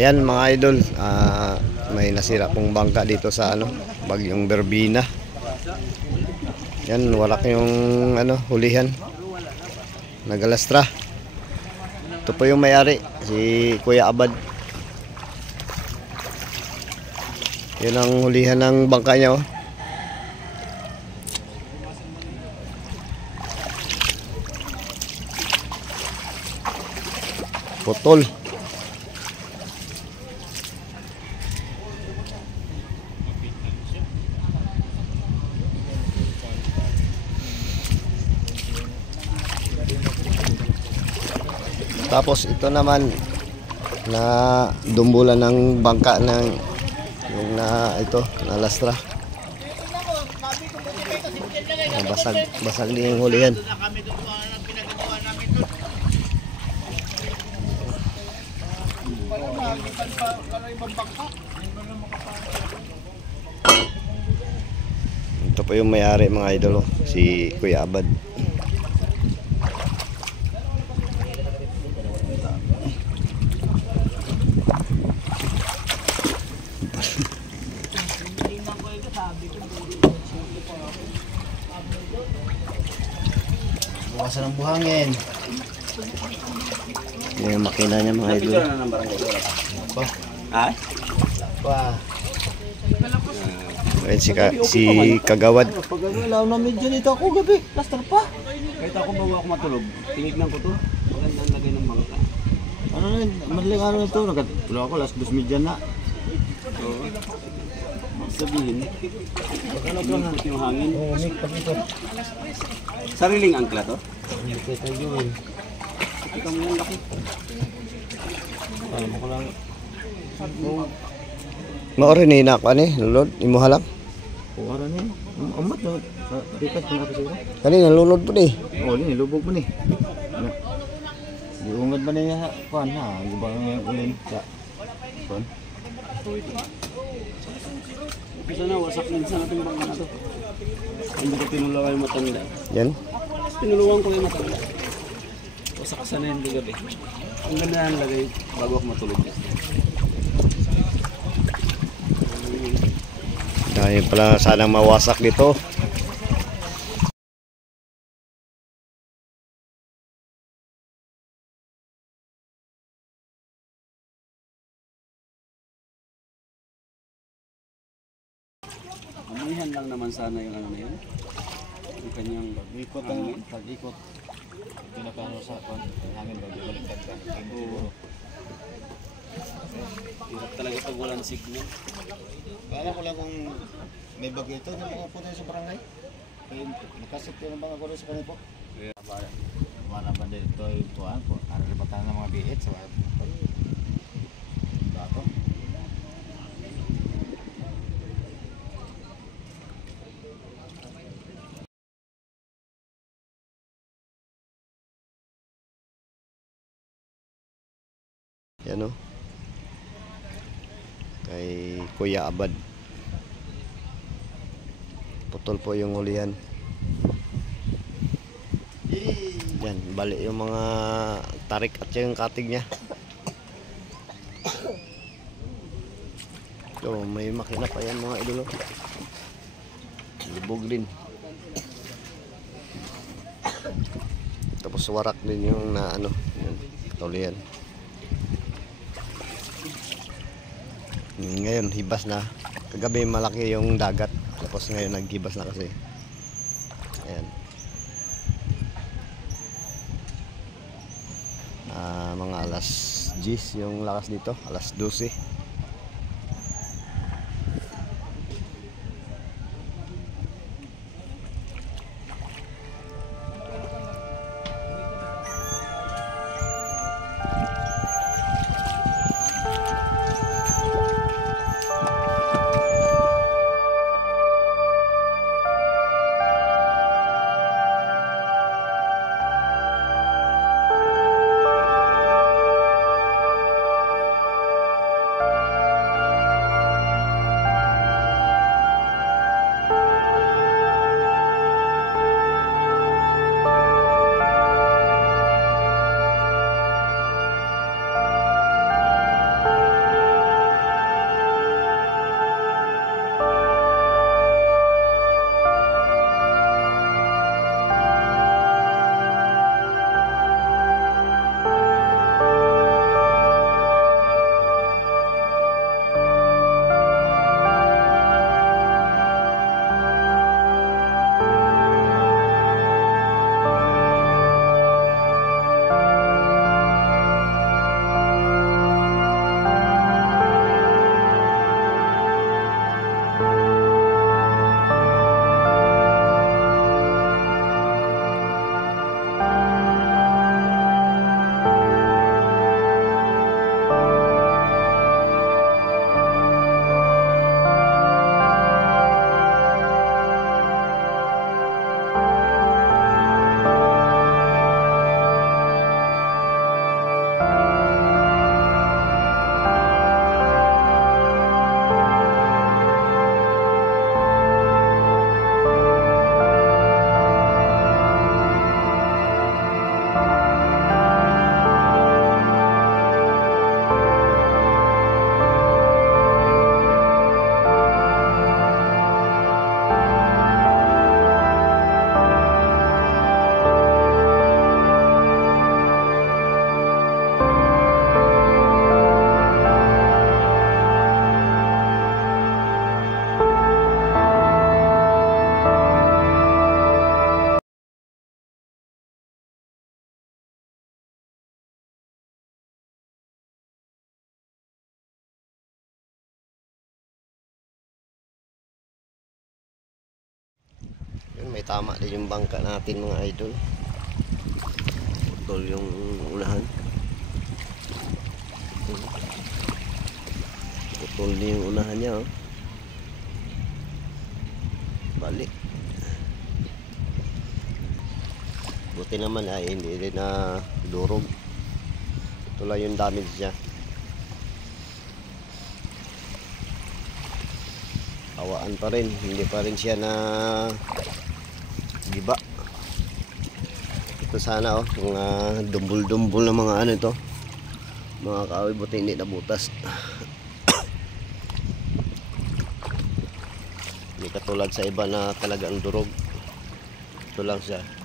Ayan mga idol, may nasira pong bangka dito sa Bagyong Berbina. Yan, walak yung hulihan. Nagalastra. Ito po yung may-ari, si Kuya Abad. Yan ang hulihan ng bangka niya, oh. Putol. Tapos ito naman na dumbulan ng bangka ng yung nalastra. Basag din yung hulihan. Ito po yung may-ari mga idol, si Kuya Abad. Bukasan ng buhangin. Yan yung makina niya mga idol. Pa. Ay? Pa. Ayan si Kagawad. Pag alaw namin dyan ito ako gabi. Plaster pa. Kahit ako bago ako matulog. Tinignan ko to. Maganda ang lagay ng bangka. Ano na yun? Madaling araw ito. Nagkatulog ako. Last 2 media na. Oo. Sabihin. Baka nagkahanap yung hangin. Oo, Nick. Pag ito. Sariling angkla to? Hindi ko tayo yun. Ito mo yung laki. Alam ko lang. Maorin ni nak ani, lulod imuha lang. Kuwara na yun. Amat na. Rikas pa na kasi siguro. Kanina lulod po ni. Oo, yun. Lubog mo ni. Di ungad ba niya kuhan ha? Di ba ang ulin sa kuhan? Bisa na, wasak minsan natin bangka na to. Hindi ko tinulungan yung matanda. Yan. Tinulungan ko yung matanda. Wasak sana yung gabi. Ang ganda ang lagay bago ako matulog. Dahil pala sanang mawasak dito. Amihan lang naman sana yung ano na yun. Yung kanyang Pag-ikot ang pag-ikot. Pinakano sa kuhan. Hangin ba? Di baliktad ka. Oo. Hirap talaga pag walang signal. Kala ko lang kung may bagyo ito na mga puto sa barangay. Kaya nakasip ko ng mga gulay sa kanil po. Kaya Wala ba dito yung tuwan po? Ano rin batang ng mga biit sa wala po? Dato. Yan o. Kay Kuya Abad. Putol po yung hulihan. Yan, bali yung mga tarik at yung katig niya. So, may makina pa yan mga idolo. Lubog din. Tapos warak din yung yan, tulian. Ngayon hibas na. Kagabi malaki yung dagat. Tapos ngayon naghibas na kasi. Ayan. Mga alas 10 yung lakas dito. Alas 12. may tama din yung bangka natin mga idol. Putol yung unahan. Putol din yung unahan niya, oh. Balik. Buti naman ay hindi rin na durog. Ito lang yung damage niya. Hawaan pa rin, hindi pa rin siya na giba. Ito sana, oh, mga dumbul-dumbul na mga ano ito, mga kahoy, buti hindi nabutas. Hindi katulad sa iba na talagang durog. Ito lang siya.